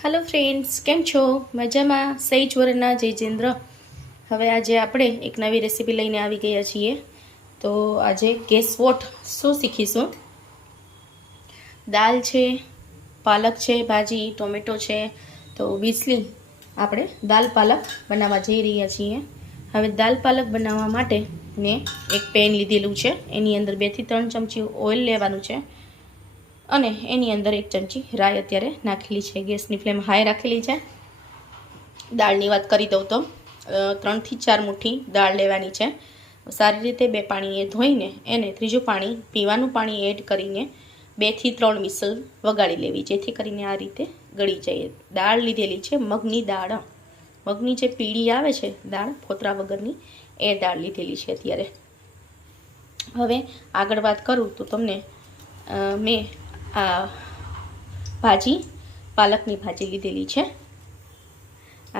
Hello friends, केम छो? मजामां? सही वरना जयजेन्द्र। हवे आज आपणे एक नवी रेसिपी लईने आवी गया छीए। तो आज गेस वोट शुं शीखीशुं। दाल छे, पालक छे, भाजी टोमेटो छे। तो बीसली आपणे दाल पालक बनाववा जई रह्या छीए। हवे दाल पालक बनाववा माटे ने एक पेन लीधेलुं छे। एनी अंदर 2 થી 3 चमची ऑइल लेवानुं छे અને એની અંદર 1 ચમચી રાઈ અત્યારે નાખેલી છે। ગેસની ફ્લેમ હાઈ રાખેલી છે। દાળની વાત કરી દઉં તો 3 થી 4 મુઠ્ઠી દાળ લેવાની છે। સારી રીતે 2 પાણીએ ધોઈને એને ત્રીજું પાણી પીવાનું પાણી એડ કરીને 2 થી 3 વિસલ વગાડી લેવી, જેથી કરીને આ રીતે ગળી જાય। દાળ લીધેલી છે મગની દાળ, મગની જે પીળી આવે છે દાળ ફોતરા વગરની, એ દાળ લીધેલી છે અત્યારે। હવે આગળ વાત કરું તો તમને મેં आ भाजी पालकनी भाजी लीधेली छे।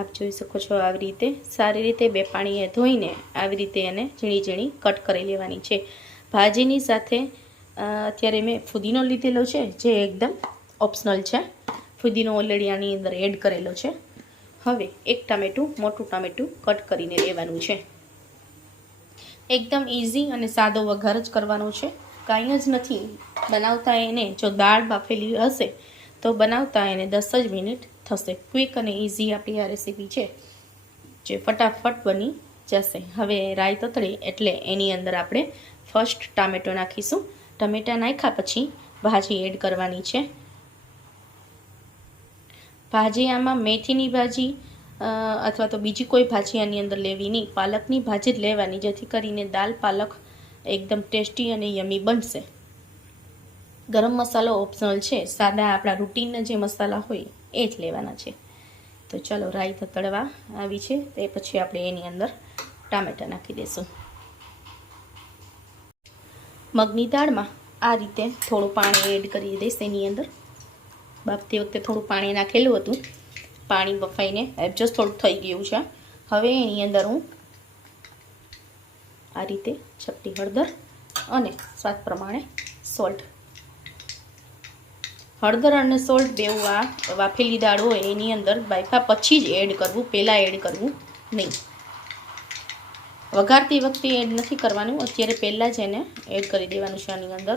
आप जोई शको छो आ रीते सारी रीते 2 पाणीए धोईने आ रीते एने झीणी झीणी कट करी लेवानी छे। भाजीनी साथे अत्यारे मैं फुदीनो लीधेलो छे, जे एकदम ऑप्शनल छे। फुदीनो ऑलरेडी आनी अंदर एड करेलो छे। हवे 1 टामेटुं मोटुं टामेटुं कट करीने लेवानुं छे। एकदम इजी अने सादो वघार ज करवानो छे। कांई ज नहीं बनावता एने, जो दाळ बाफेली हशे तो बनावता एने 10 ज मिनिट थशे। क्विक अने इजी आपणी आ रेसिपी छे, जे फटाफट बनी जशे। हवे राई ततळे एटले एनी अंदर आपणे फर्स्ट टामेटो नाखीशुं। टमेटा नाख्या पछी भाजी एड करवानी छे। भाजी आमां मेथीनी भाजी अथवा तो बीजी कोई भाजी आनी अंदर लेवी नहीं, पालकनी भाजी ज लेवानी, जेथी करीने दाल पालक एकदम टेस्टी अने यमी बनशे। गरम मसालो ऑप्शनल छे, सादा आपणा रूटीन जे मसाला होय ए ज लेवाना छे। तो चलो राई तो तळवा आवी छे, ते पछी आपणे एनी अंदर टामेटा नाखी देशुं। मगनी दाळमां आ रीते थोडुं पाणी एड करी दईश। एनी अंदर बाफते वखते थोडुं पाणी नाखेલું હતું, पाणी बफाईने एडजस्ट थोडું થઈ ગયું છે। હવે એની અંદર હું आ रीते चपटी हळदर और स्वाद प्रमाणे सॉल्ट। हळदर और सॉल्ट बेव आ वाफेली दाळ होय एनी अंदर बाफा पछी ज एड करवू, पहेला एड करवू नहीं। वघारती वखते एड नहीं करवानुं, अत्यारे पहेला ज एने एड करी देवानुं छे। आनी अंदर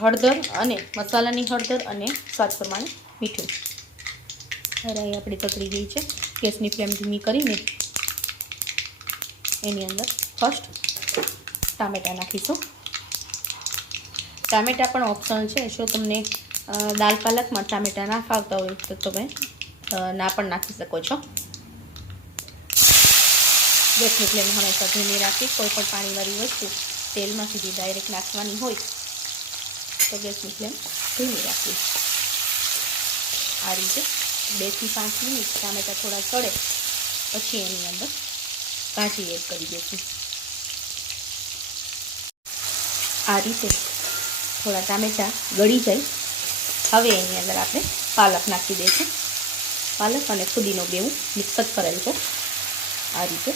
हळदर अने मसालानी हळदर अने स्वाद प्रमाणे मीठुं। राई आपणी ततरी गई है। गैसनी फ्लेम धीमी करीने एनी अंदर फर्स्ट टामेटा नाखीशुं। टामेटा पण ऑप्शनल है, जो तमने दाल पालक में टामेटा ना फावता होय तो तमे ना पण नाखी शको छो। गैसनी फ्लेम हमेशा धीमी राखी। कोईपण पाणीवाળી वस्तु तेल में सीधी डायरेक्ट नाखवानी होय तो गैसनी फ्लेम धीमी राखी। आ रीते 2 થી 5 मिनिट टामेटा थोड़ा चढ़े पछी एनी अंदर भाजी एड करी देशुं। आ रीते थोड़ा टामेटा गળી जाए। हवे एनी अंदर आपणे पालक नाखी देशुं। पालक अने फुदीनो बेव मिक्स ज करेल छे। आ रीते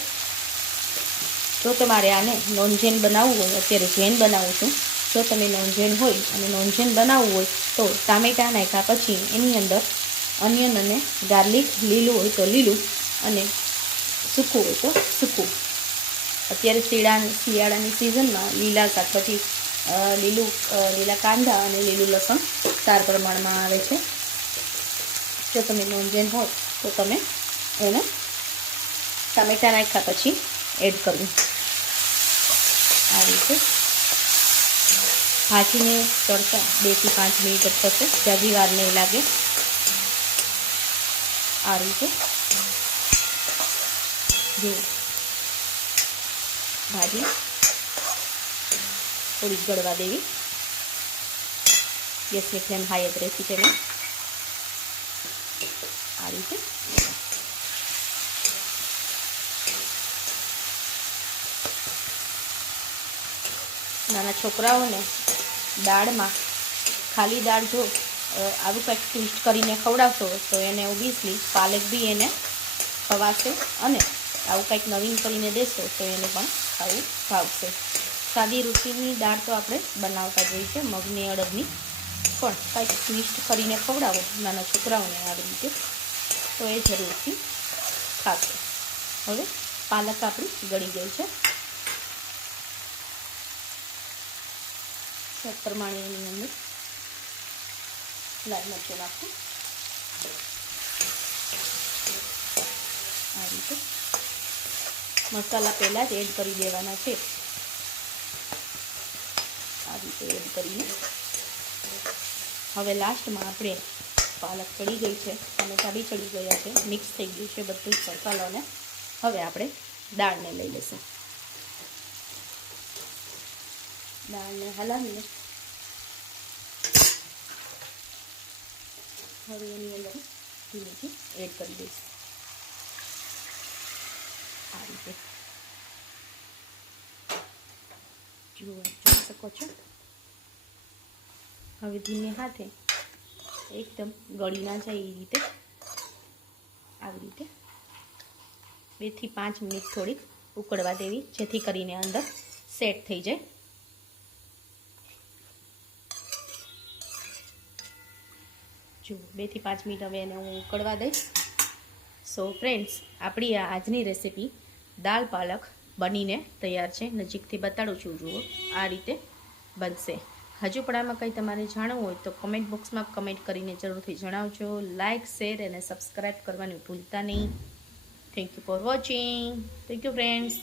जो तमारे आने नॉन जेन बनाववुं होय, अत्यारे जेन बनावुं छुं, जो तमे नॉन जेन होय अने नॉन जेन बनाववुं होय तो टामेटा नाख्या पछी एनी अंदर ऑनियन अने गार्लिक, लीलू होय तो लीलू अने सूकું होय तो सूकું। अत्यारे शियाळानी सीजनमां लीला शाकभाजी लीला कांदा अने लीलू लसण सार प्रमाणमां आवे छे। जो तमे नॉन जेन होय तो तमे एने टामेटा नाख्या पछी एड करवुं। आ रीते भाजीने तळता 2 થી 5 मिनिट थशे, जाजी वार नहीं लागे। आ रीते जो भाजी थोड़ी गळवा देवी। गैसनी फ्लेम हाई ज रहेती है। आ रीते नाना छोकराओने दाळमां खाली दाळ जो आवुं कंईक ट्विस्ट करीने खवडावशो तो एने ओबियसली पालक बी एने खवाशे अने आवुं कंईक नवीन करीने देशो तो एने पण खावुं भावशे। सादी रूटीनी दाळ तो आपणे बनावता जोई छे, मगनी अड़दनी। પણ કાંઈક ટ્વિસ્ટ કરીને ખવડાવો નાના છોકરાઓને આવી રીતે તો એ જરૂરથી ખાશે. હવે પાલક આપણી ગળી ગઈ છે. સ્વાદ પ્રમાણે એની અંદર લાલ મરચું નાખું. આ રીતે મસાલા પહેલાં જ એડ કરી દેવાના છે. આ રીતે એડ કરીને હવે લાસ્ટમાં આપણે પાલક ચડી ગઈ છે, ટમેટા બી ચડી ગયા છે, મિક્સ થઈ ગયું છે બધું જ મસાલોને. હવે આપણે દાળને લઈ લઈશું. દાળને હલાવીને હવે એની અંદર ધીમેથી એડ કરી દઈશ. આ રીતે જોઈ શકો છો. હવે ધીમે હાથે એકદમ ગળી ના જાય એ રીતે આવી રીતે 2 થી 5 મિનિટ થોડીક ઉકળવા દેવી, જેથી કરીને અંદર સેટ થઈ જાય. જો 2 થી 5 મિનિટ હવે એને હું ઉકળવા દઈશ. સો ફ્રેન્ડ્સ, આપણી આ આજની રેસીપી દાલ પાલક બનીને તૈયાર છે. નજીકથી બતાડું છું, જુઓ આ રીતે બનશે. હજુ પણ આમાં કંઈ તમારે જાણવું હોય તો કમેન્ટ બોક્સમાં કમેન્ટ કરીને જરૂરથી જણાવજો. લાઇક, શેર અને સબસ્ક્રાઈબ કરવાનું ભૂલતા નહીં. Thank you for watching. Thank you friends.